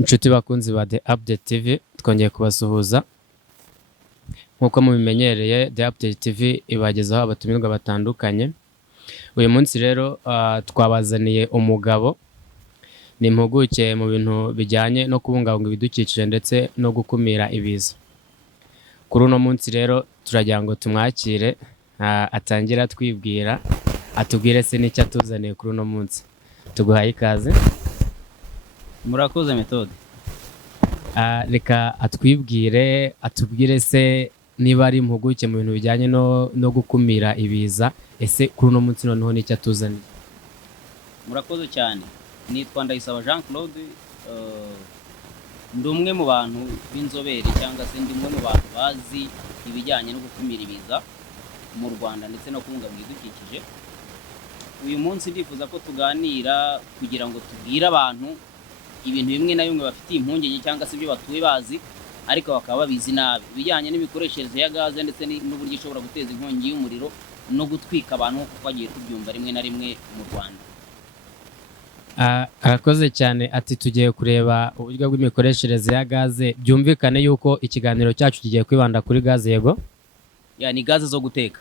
Inshuti bakunzi ba The Update TV twongeye kubasuhuza nk'uko mubimenyereye. The Update TV ibagezaho abatumirwa batandukanye. Uyu munsi rero twabazaniye umugabo, ni impuguke mu bintu bijyanye no kubungabunga ibidukikije ndetse no gukumira ibiza. Kuri uno munsi rero turagira ngo tumwakire atangira twibwira, atubwire se n'icyo atuzaniye kuri uno munsi. Tuguhaye ikaze. Murakoze Methode. Reka atubwire se niba ari impuguke mu bintu bijyanye no gukumira ibiza, ese kuri uno munsi noneho n'icyo atuzaniye. Murakoze cyane. Nitwa Ndayisaba Jean Claude, ndi umwe mu bantu b'inzobere cyangwa se ndi umwe mu bantu bazi ibijyanye no gukumira ibiza mu Rwanda ndetse no kubungabunga ibidukikije. Uyu munsi ndifuza ko tuganira kugira ngo tubwire abantu ibintu bimwe na bimwe bafitiye impungenge cyangwa se ibyo batuye bazi ariko bakaba babizi nabi, ibijyanye n'imikoreshereze ya gaze ndetse n'uburyo ishobora guteza inkongi y'umuriro no gutwika abantu nk'uko twagiye tubyumva rimwe na rimwe mu Rwanda. Arakoze cyane. Ati tugiye kureba uburyo bw'imikoreshereze ya gaze. Byumvikane yuko ikiganiro cyacu kigiye kwibanda kuri gaze. Yego, ni gaze zo guteka.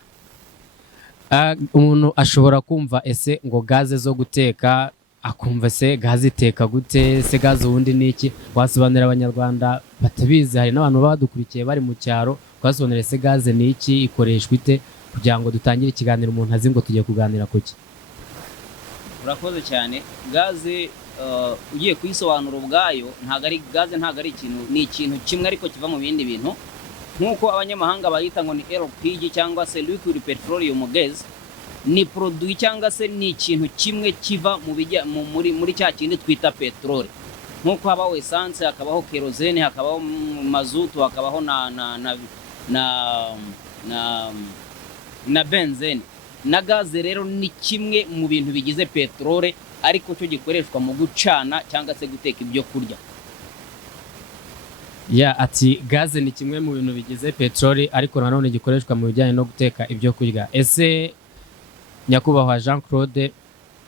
Umuntu ashobora kumva ese ngo gaze zo guteka, akumva se gaze iteka gute, se gaze ubundi ni iki? Wasobanurira abanyarwanda batabizi, hari n'abantu badukurikiye bari mu cyaro, twasobanurira se gaze ni iki, ikoreshwa ite, kugira ngo dutangire ikiganiro umuntu azi ngo tugiye kuganira ku ki. Urakoze cyane. Gaze ugiye kuyisobanura ubwayo ntago ari gaze, ntago ari ikintu, ni ikintu kimwe ariko kiva mu bindi bintu, nk'uko abanyamahanga bayita ngo ni LPG cyangwa se liquid petroleum gas. Ni produit cyangwa se ni ikintu kimwe kiva muri cya kindi twita petrole. Nk'uko habaho essence, hakabaho kerosene, hakabaho mazutu, hakabaho na benzene. Na gaze rero ni kimwe mu bintu bigize petrole ariko cyo gikoreshwa mu gucana cyangwa se guteka ibyo kurya. Ati gaze ni kimwe mu bintu bigize petrole ariko nanone gikoreshwa mu bijyanye no guteka ibyo kurya. Ese nyakubahwa Jean Claude,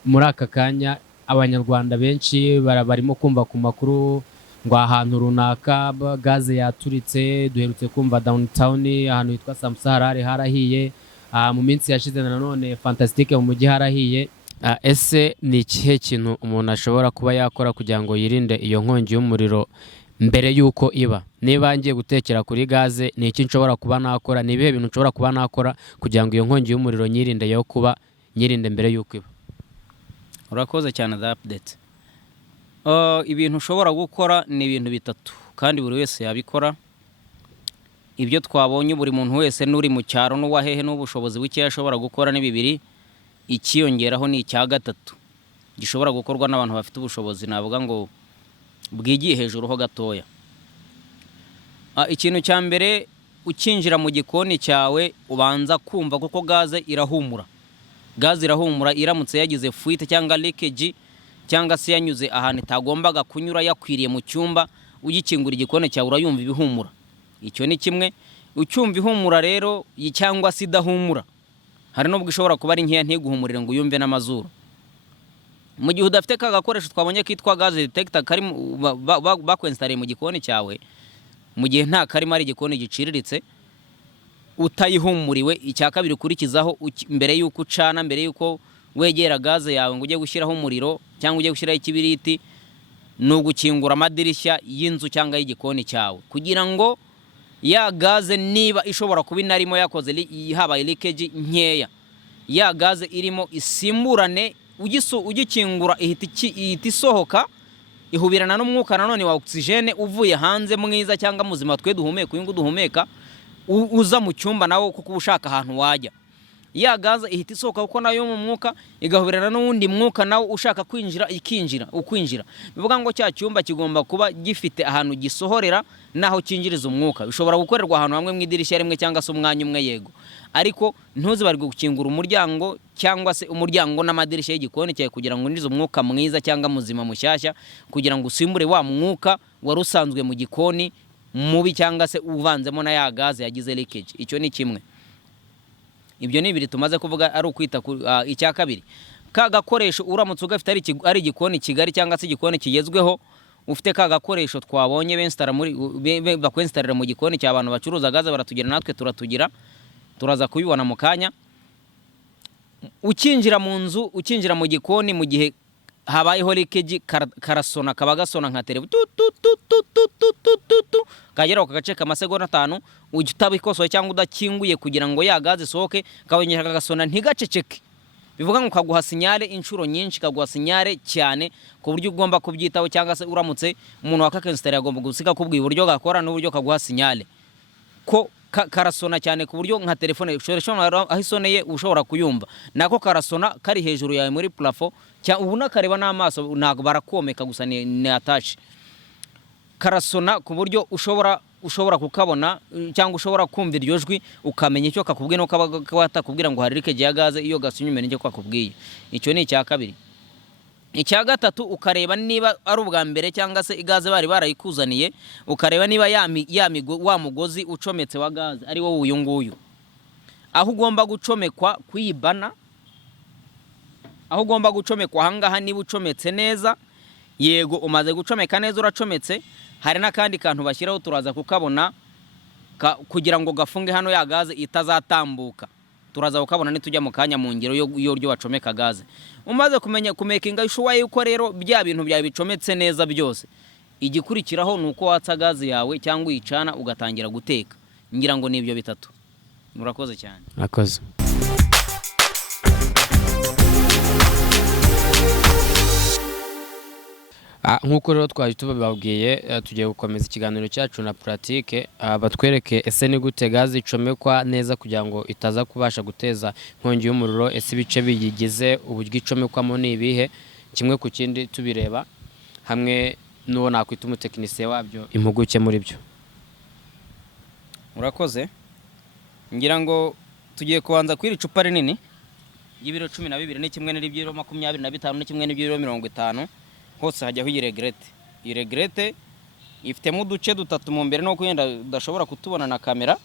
muri aka kanya abanyarwanda benshi barimo kumva ku makuru ngo ahantu runaka gaze yaturitse. Duherutse kumva downtown ahantu hitwa Samsara harahiye, mu minsi yashize nanone Fantastic mu mujyi harahiye. Ese ni ikihe kintu umuntu ashobora kuba yakora kugira ngo yirinde iyo nkongi y'umuriro mbere y'uko iba? Niba ngiye gutekera kuri gaze, ni iki nshobora kuba nakora? Ni ibihe bintu nshobora kuba nakora kugira ngo iyo nkongi y'umuriro nyirinde mbere y'uko iba? Urakoze cyane The Update. Ibintu ushobora gukora ni ibintu bitatu kandi buri wese yabikora. Ibyo twabonye buri muntu wese n'uri mu cyaro n'uwahehe n'ubushobozi buke ashobora gukora ni bibiri. Ikiyongeraho ni icya gatatu gishobora gukorwa n'abantu bafite ubushobozi, navuga ngo bwigiye hejuru ho gatoya. Ikintu cya mbere, ukinjira mu gikoni cyawe ubanza kumva kuko gaze irahumura. Gaze irahumura iramutse yagize fuite cyangwa leakage cyangwa se yanyuze ahantu itagombaga kunyura yakwiriye mu cyumba, ugikingura igikoni cyawe urayumva ibihumura. Icyo ni kimwe. Ucyumva ihumura rero cyangwa se idahumura, hari n'ubwo ishobora kuba ari nkeya ntiguhumurire ngo uyumve n'amazuru. Mu gihe udafite ka gakoresho twabonye kitwa gaze detector kari bakwensitariye mu gikoni cyawe, mu gihe nta karimo ari igikoni giciriritse, utayihumuriwe, icya kabiri ukurikizaho mbere y'uko ucana, mbere y'uko wegera gaze yawe ngo ujye gushyiraho umuriro cyangwa ujye gushyiraho ikibiriti, ni ugukingura amadirishya y'inzu cyangwa y'igikoni cyawe kugira ngo ya gaze niba ishobora kuba inarimo yakoze habaye leakage nkeya, ya gaze irimo isimburane, ugikingura ihita isohoka, ihubirana n'umwuka nanone wa oxygene uvuye hanze mwiza cyangwa muzima twe duhumeka, uyu duhumeka uza mu cyumba nawo kuko ushaka ahantu wajya. Ya gaze ihita isohoka kuko nayo mu mwuka igahubirana n'undi mwuka nawo ushaka kwinjira ukwinjira. Bivuga ngo cya cyumba kigomba kuba gifite ahantu gisohorera naho kinjiriza umwuka. Bishobora gukorerwa ahantu hamwe mu idirishya rimwe cyangwa se umwanya umwe, yego, ariko ntuzibarirwe gukingura umuryango cyangwa se umuryango n'amadirishya y'igikoni cyawe kugira ngo winjize umwuka mwiza cyangwa muzima mushyashya, kugira ngo usimbure wa mwuka wari usanzwe mu gikoni mubi cyangwa se uvanzemo na ya gaze yagize leakage. Icyo ni kimwe. Ibyo ni ibiri tumaze kuvuga ari ukwita icya kabiri. Ka gakoresho uramutse ugafite ari igikoni kigari cyangwa se igikoni kigezweho, ufite ka gakoresho twabonye bakwenstarira mu gikoni cy'abantu bacuruza gaze baratugira natwe turatugira, turaza kubibona mu kanya. Ukinjira mu nzu, ukinjira mu gikoni mu gihe habayeho leakage karasona, kaba gasona nka televiziyo kagera ku gace k'amasegonda 5 utabikosoye cyangwa udakinguye kugira ngo ya gaze isohoke, kabonyera kagasona ntigaceceke. Bivuga ngo kaguha sinyale inshuro nyinshi, kaguha sinyale cyane ku buryo ugomba kubyitaho, cyangwa se uramutse umuntu wakakenstari agomba gusiga kubwiye uburyo gakora n'uburyo kaguha sinyale ko karasona cyane ku buryo nka telefone aho isoneye ushobora kuyumva, nako karasona kari hejuru yawe muri plafond ubuna kareba n'amaso, ntago barakomeka gusa ni attach. Karasona ku buryo ushobora kukabona cyangwa ushobora kumva iryo jwi ukamenya icyo kakubwiye no kabatakubwira ngo hari leakage ya gaze, iyo gasunye umenye icyo kakubwiye. Icyo ni icya kabiri. Icya gatatu, ukareba niba ari ubwa mbere cyangwa se igaze bari barayikuzaniye, ukareba niba wa mugozi ucometse wa gaze ari wowe uyu nguyu, aho ugomba gucomekwa kwibana, aho ugomba gucomekwa ahangaha niba ucometse neza. Yego umaze gucomeka neza uracometse, hari n'akandi kantu bashyiraho turaza kukabona kugira ngo gafunge hano ya gaze itazatambuka, turaza kukabona nitujya mu kanya mu ngiro yo ryo bacomeka gaze. Umaze kumekinga sure yuko rero bya bintu byawe bicometse neza byose, igikurikiraho nuko watsa gaze yawe cyangwa uyicana ugatangira guteka. Ngira ngo nibyo bitatu. Murakoze cyane. Murakoze. Nk'uko rero twari tubabwiye, tugiye gukomeza ikiganiro cyacu na pratique, batwereke ese ni gute gaze icomekwa neza kugira ngo itaza kubasha guteza inkongi y'umuriro, ese ibice biyigize uburyo icomekwamo ni ibihe, kimwe ku kindi tubireba hamwe n'uwo nakwita umutekinisiye wabyo, impuguke muri byo. Murakoze. Ngira ngo tugiye kubanza kwira icupa rinini y'ibiro 12 ni kimwe n'ibiro 25 ni kimwe n'ibiro 50. Hose hajyaho iyi regrete ifitemo uduce dutatu mu mbere, no kugenda udashobora kutubona na kamera.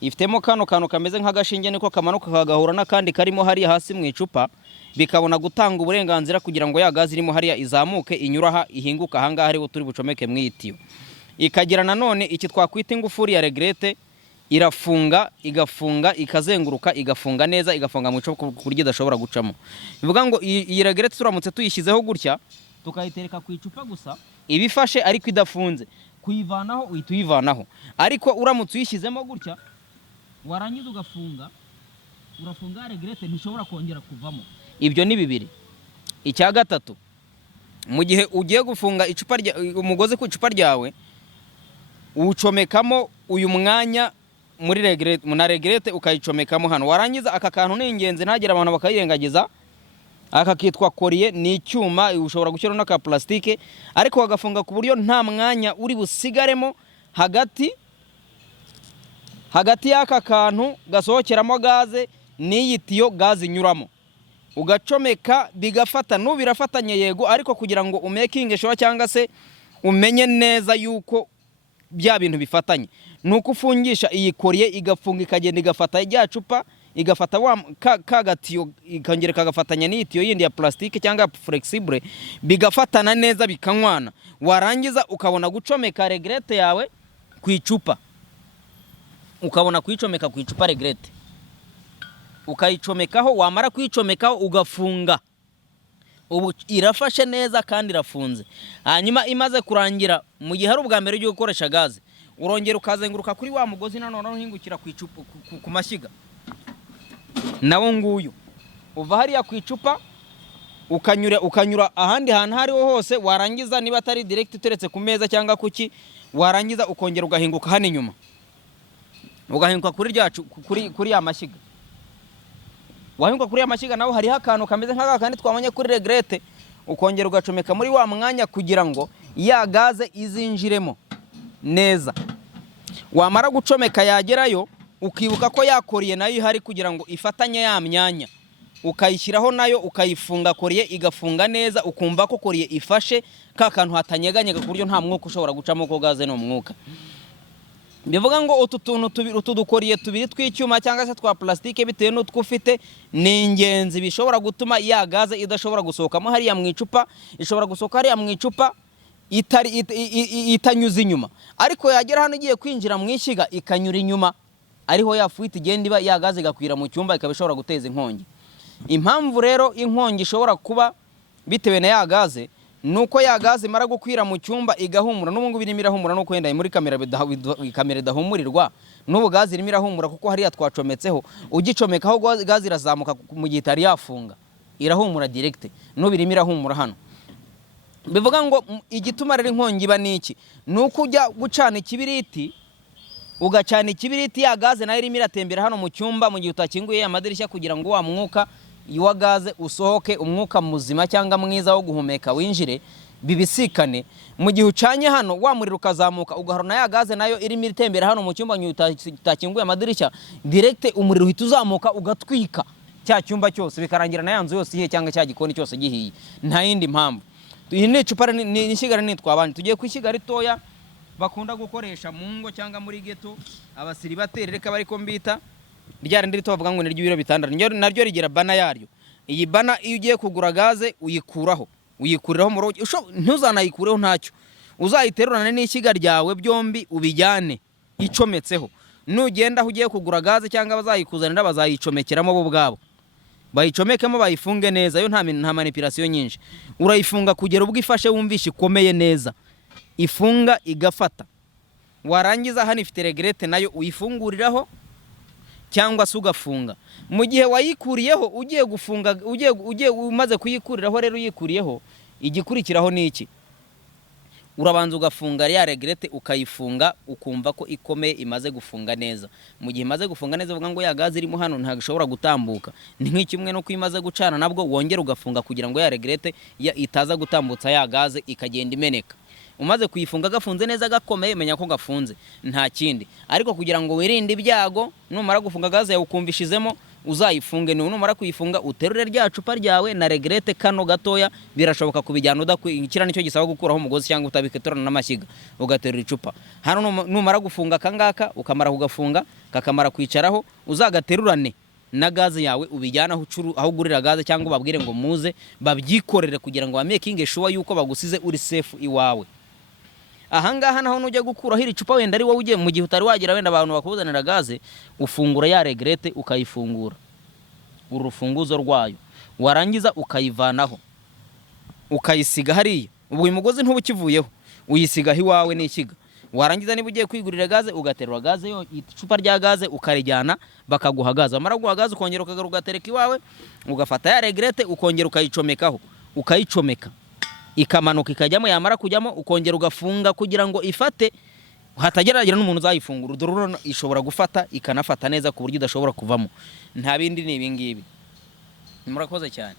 Ifitemo kano kameze nk'agashinge niko kamanuka kagahura n'akandi karimo hariya hasi mu icupa, bikabona gutanga uburenganzira kugira ngo ya gaze irimo hariya izamuke inyuraha ihinguka ahangaha ariho turi bucomeke mwitiyo. Ikagira nanone iki twakwita ingufuri ya regrete, irafunga igafunga ikazenguruka igafunga neza, igafunga mu icupa ku buryo idashobora gucamo. Bivuga ngo iyi regrete turamutse tuyishyizeho gutya tukayitereka ku icupa gusa ibifashe ariko idafunze, kuyivanaho uhita uyivanaho. Ariko uramutse uyishyizemo gutya warangiza urafunga regrete ntishobora kongera kuvamo. Ibyo ni bibiri. Icya gatatu, mu gihe ugiye gufunga umugozi ku icupa ryawe, ucomekamo uyu mwanya muri regrete ukayicomekamo hano. Warangiza aka kantu ni ingenzi ntagera abantu bakayirengagiza. Aka kitwa koriye, ni icyuma ushobora gushyiraho n'aka plastike, ariko wagafunga ku buryo nta mwanya uri busigaremo hagati y'aka kantu gasohokeramo gaze n'iyi tiyo gaze inyuramo. Ugacomeka bigafata, n'ubirafatanye yego, ariko kugira ngo umekinge sure cyangwa se umenye neza yuko bya bintu bifatanye, nuko ufungisha iyi koriye igafunga ikagenda igafata rya cupa, igafata kagatiyo ikongera kagafatanya n'itiyo yindi ya plastike cyangwa flexible, bigafatana neza bikanywana. Warangiza ukabona gucomeka regrete yawe ku icupa, ukabona kuyicomeka ku icupa regrete ukayicomekaho. Wamara kuyicomekaho ugafunga, ubu irafashe neza kandi irafunze. Hanyuma imaze kurangira, mu gihe ari ubwa mbere ugiye gukoresha gaze, urongera ukazenguruka kuri wa mugozi nanone uhingukira ku icupa ku mashyiga, nawo nguyu uva hariya ku icupa ukanyura ahandi hantu hariho hose. Warangiza niba atari direct uteretse ku meza cyangwa kuki, warangiza ukongera ugahinguka hano inyuma, ugahinguka kuri ya mashyiga. Wahinguka kuri ya mashyiga naho hariho akantu kameze nk'aka kandi twamanye kuri regrete, ukongera ugacomeka muri wa mwanya kugira ngo ya gaze izinjiremo neza. Wamara gucomeka yagerayo, ukibuka ko yakoriye nayo ihari kugira ngo ifatanye ya myanya, ukayishyiraho nayo ukayifunga koriye igafunga neza, ukumva ko koriye ifashe ka kantu hatanyeganyega ku buryo nta mwuka ushobora gucamo, ko gaze no mwuka. Bivuga ngo utu dukoriye tubiri tw'icyuma cyangwa se twa plastike bitewe n'utwo ufite ni ingenzi, bishobora gutuma ya gaze idashobora gusohokamo hariya mu icupa, ishobora gusohoka hariya mu icupa itanyuze inyuma, ariko yagera hano igiye kwinjira mu ishyiga ikanyura inyuma, ariho ya fuite igenda iba ya gaze igakwira mu cyumba ikaba ishobora guteza inkongi. Impamvu rero inkongi ishobora kuba bitewe na ya gaze nuko ya gaze imara gukwira mu cyumba igahumura, n'ubu ngubu irimo irahumura, nuko wenda muri kamera idahumurirwa, n'ubu gaze irimo irahumura kuko hariya twacometseho, ugicomekaho gaze irazamuka mu gihe itari yafunga, irahumura direct, n'ubu irimo irahumura hano. Bivuga ngo igituma rero inkongi iba niki, nuko ujya gucana ikibiriti, ugacana ikibiriti ya gaze nayo irimo iratembera hano mu cyumba mu gihe utakinguye amadirishya kugira ngo wa mwuka wa gaze usohoke, umwuka muzima cyangwa mwiza wo guhumeka winjire, bibisikane. Mu gihe ucanye hano wa muriro ukazamuka ugaharona ya gaze nayo irimo itembera hano mu cyumba nyuma utakinguye amadirishya, direct umuriro uhita uzamuka ugatwika cya cyumba cyose, bikarangira na yanzu yose ihiye cyangwa cya gikoni cyose gihiye, nta yindi mpamvu. Iyi ni icupa ni ishyiga nitwa abandi, tugiye ku ishyiga ritoya bakunda gukoresha mu ngo cyangwa muri geto, abasiribateri reka bari ko mbita, rya rindi rito bavuga ngo ni ry'ibiro bitandatu, naryo rigira bana yaryo. Iyi bana iyo ugiye kugura gaze uyikuriraho mu rugo, ntuzanayikureho ntacyo, uzayiterurane n'ishyiga ryawe byombi ubijyane icometseho. Nugenda aho ugiye kugura gaze cyangwa bazayikuzanira bazayicomekeramo bo ubwabo, bayicomekemo bayifunge neza, yo nta manipulation nyinshi. Urayifunga kugera ubwo ifashe wumvisha ikomeye neza, ifunga igafata. Warangiza hano ifite regrete nayo uyifunguriraho cyangwa se ugafunga. Mu gihe wayikuriyeho ugiye gufunga, ugiye umaze kuyikuriraho rero uyikuriyeho, igikurikiraho ni iki? Urabanza ugafunga ya regrete ukayifunga, ukumva ko ikomeye imaze gufunga neza. Mu gihe imaze gufunga neza uvuga ngo ya gaze irimo hano ntago ishobora gutambuka, ni nk'ikimwe no kwimaze gucana nabwo wongera ugafunga kugira ngo ya regrete itaza gutambutsa ya gaze ikagenda imeneka. Umaze kuyifunga gafunze neza gakomeye, menya ko gafunze nta kindi. Ariko kugira ngo wirinde ibyago, numara gufunga gaze yawe ukumvishizemo, uzayifunge. Numara kuyifunga uterure rya cupa ryawe na regrete kano gatoya, birashoboka kubijyana udakira, nicyo gisaba gukuraho umugozi cyangwa utabiketorana n'amashyiga, ugaterura icupa. Hano numara gufunga kangaka ukamara kugafunga kakamara kwicaraho, uzagaterurane na gaze yawe ubijyana aho ugurira gaze cyangwa ubabwire ngo muze babyikorere kugira ngo bamakinge sure yuko bagusize uri safe iwawe. Ahangaha naho nujya gukuraho iri cupa wenda ari wowe ugiye mu gihe utari wagira wenda abantu bakuzanira gaze, ufungura ya regrete ukayifungura urufunguzo rwayo, warangiza ukayivanaho ukayisiga hariya. Ubwo uyu mugozi ntubukivuyeho, uyisiga hiwawe n'ishyiga. Warangiza niba ugiye kwigurira gaze ugaterura gaze yo icupa rya gaze ukarijyana bakaguha gaze, amara guha gaze ukongera ugatereka iwawe, ugafata ya regrete ukongera ukayicomekaho, ukayicomeka ikamanuka ikajyamo, yamara kujyamo ukongera ugafunga kugira ngo ifate, hatageragira n'umuntu uzayifungura. Udururo ishobora gufata ikanafata neza ku buryo idashobora kuvamo. Nta bindi ni ibingibi. Murakoze cyane.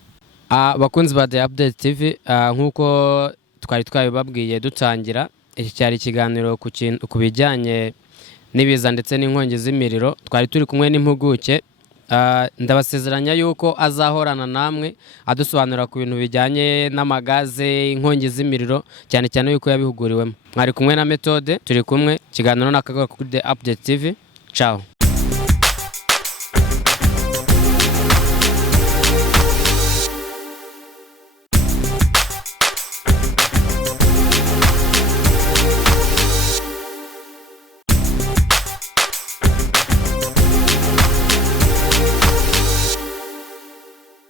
Bakunzi ba The Update TV, nkuko twari twabibabwiye dutangira, iki cyari ikiganiro ku bijyanye n'ibiza ndetse n'inkongi z'imiriro. Twari turi kumwe n'impuguke, ndabasezeranya yuko azahorana namwe adusobanurira ku bintu bijyanye n'amagaze, inkongi z'imiriro, cyane cyane yuko yabihuguriwemo. Mwari kumwe na Methode, turi kumwe, ikiganiro n'akagaruka kuri The Update TV. Ciao.